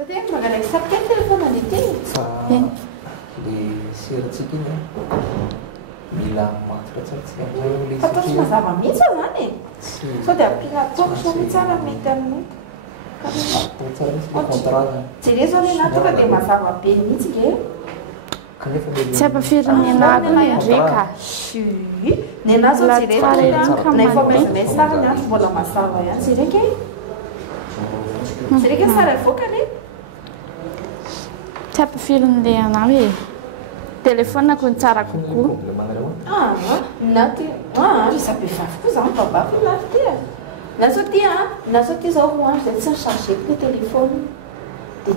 Tadea magana isaky telefona an'ity fa le seritsika iny mila mahatiratsaritsika fa tosy mazava mihitsy zany sao dia ampiana toko somy tsara mety amin'ny jere zao le natoka dia mazava be mihitsy le tsy ampafirinenako ndraika ny anazy zao jerena efa mezimay sara ny andro mbola mazava ihany jereka jereka sara avoakany tsy ampafirin'le anao e telefonako ny tsara kokoa naty resabe vavy koa zany vavavy lafy ty naso ty zao moandro zay tsy nychargeko le telefony dia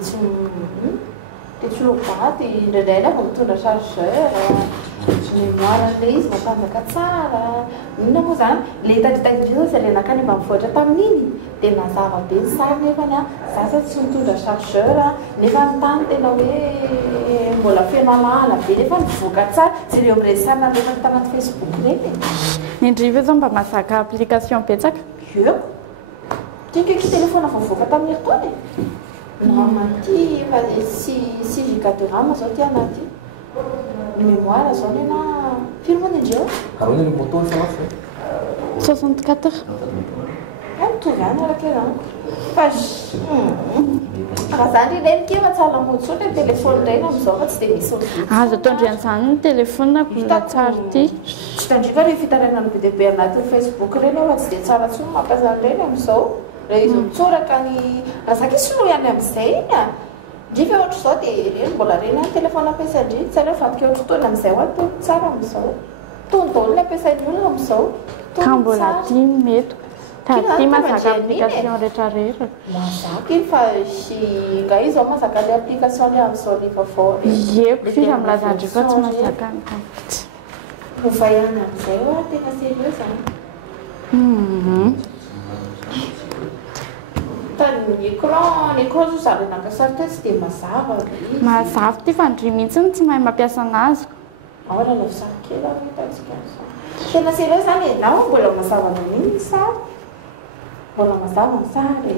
tsy lobaty indraindray la vao mitondra chargeur mémoire le izy matanjaka tsara inona moa zany le tadritadri zao sy alenakany mba mivoatra tamin'iny dia nazava be ny sary nefany za sa tsy mitondra chargeur nefa ny tany tena hoe mbola fenalala be nefa mivoaka tsara jereo miresarina lefa ny tanaty facebook reny ny indriva zao mba mazaka application betsaka eo tiakeky telefona voavoaka tamin'ny heritaony anaty fa six gigadrama zao ty anaty ny mémoire zao nena firy moa indreo arony le moton samafy 64 mitovy any araka ranko fa raha zany reny ke fa tsalamotsotry ny telefony reny amizao fa tsy dia misy azo ataondrian'izany ny telefona kola tsara ty tsy tandriva re fitarainany be deabe anatin'ny facebook reny fa tsy dia tsara tsono mampiasany reny amizao raha izy mitsoraka ny raha zaka isolo ihany amizay iny a ndrify ohatra zao dia reny mbola reny any telefona ampiasaindri tsara vadika ohatra tony amizay ho atony tsara amizao tondolo ny ampiasain'ny olona amizao ka mbola ty meto ty mazaka application rehetrarehetra mazaka iny fa sy nga izy zao mazaka le application le amizao rehefa vao eko fiza milazandry fa tsy mazaka mova ihany amizay o tena sérieux zany ny écran zao zary nakasary te tsy dia mazava ty fa ndry mihitsy tsy mahay mampiasa anazy aola lavosary kely tatsika tena sérieux zany nao mbola mazavana miny sary mbola mazava ny sary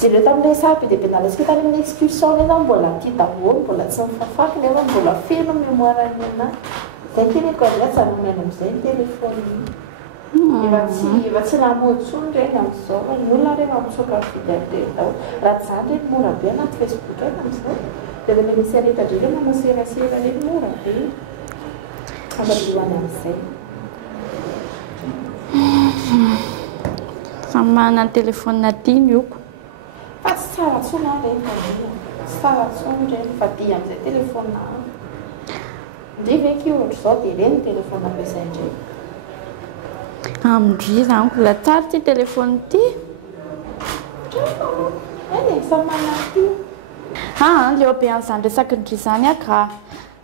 jereo tamin'ilay sary be dia be nalesika tany amin'ny excursion le zao mbola ty daholo mbola tsy mifafaky nefa mbola feno mémoire ny anahy zay keleko azany omaina amizay ny telefony efa tsy namotsony reny amizao ny olona reny mitsoka fidiaretao raha tsy zany reny mora be anaty facebook eny amizao dia le misy aretadre le manao serasera reny mora be amadioany amizay samy manana ny telefona tiany ioko fa tsy tsara tsona reny tsy tsara tsony reny fa dia amizay telefona ndriveky ohatra zao dia reny telefona ampiasaindray amindry zany kola tsara ty telefony ty eny samy manana ty leo be an'izany resaky ndry zany aka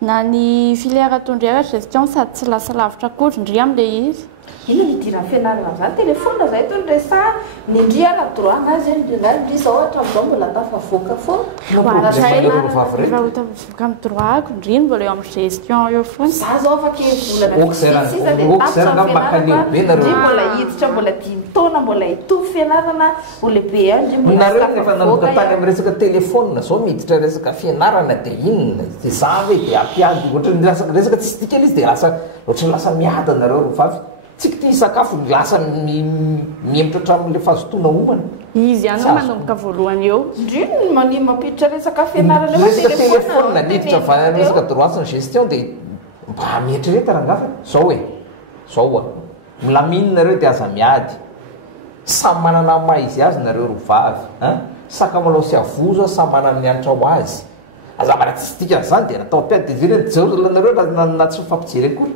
na ny filière tondriara gestion sady tsy lasa lavitra akory ndry am'le izy ino nidirany fianarana am'izany telefona zay tony resary ny ndry ana droit anazy ndry zao hatram'izao mbola tafavoaka foana voka amin'ny droitko ndriny mbola eo amin'ny gestion eo foana za zao afa ke volanaindry mbola hiditra mbola 10 taona mbola hitovy fianarana ho lehibe any nareo rehefa nanomboka tany amin'ny resaka telefona zao miditra resaka fianarana dia inona dia za hoe dia ampiady ohatra resaka tsy tika izy dia lasa ohatra lasa miada nareo rovavy tsika ty sakafo lasa miemotra hatramin'le fahazotoana homana izy ihany no manomboka voalohany eo ndry mampiditra resaka fianarana resaka telefona niditra vany resaka droit sy ny gestion dia mba mietrareta rangafa zao hoe zao a milaminonareo dia aza miady samy manana maha izy azy nareo rovavy sakamalao sy avozo samy manana ny anitra ho azy aza mara tsy tika zany dia natao mpiady dia jaonareo na tsy mifampijery akory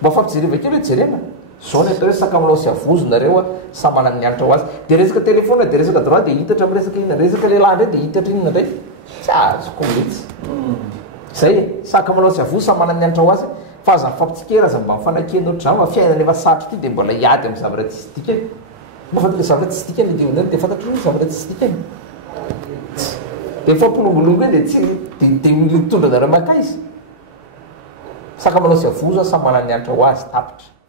mba fampijereva kely hoe jerena zao ny atao hoe sakamalao sy avozo nareo samy manana ny anitra ho azy dia resaka telefona dia resaka droit dia hitatra amin'ny resaka inona resaka lehilahy ndray dia hitatra inona ndray tsy azoko mihitsy zay sakamalao sy avozo samy manana ny anitra ho azy fa aza mifampitsikera aza mba mifanakena ohatra zany fa fiainana efa sarotro ty dia mbola hiady amin'ny zavatra tsy istika mba fantatra zavatra tsy istika ny diona dia fantatro ny zavatra tsy istika dia mifampilongolongo dia tsy dia mitondra nareo maka izy sakamalao sy avozo samy manana ny anitra ho azy tapitra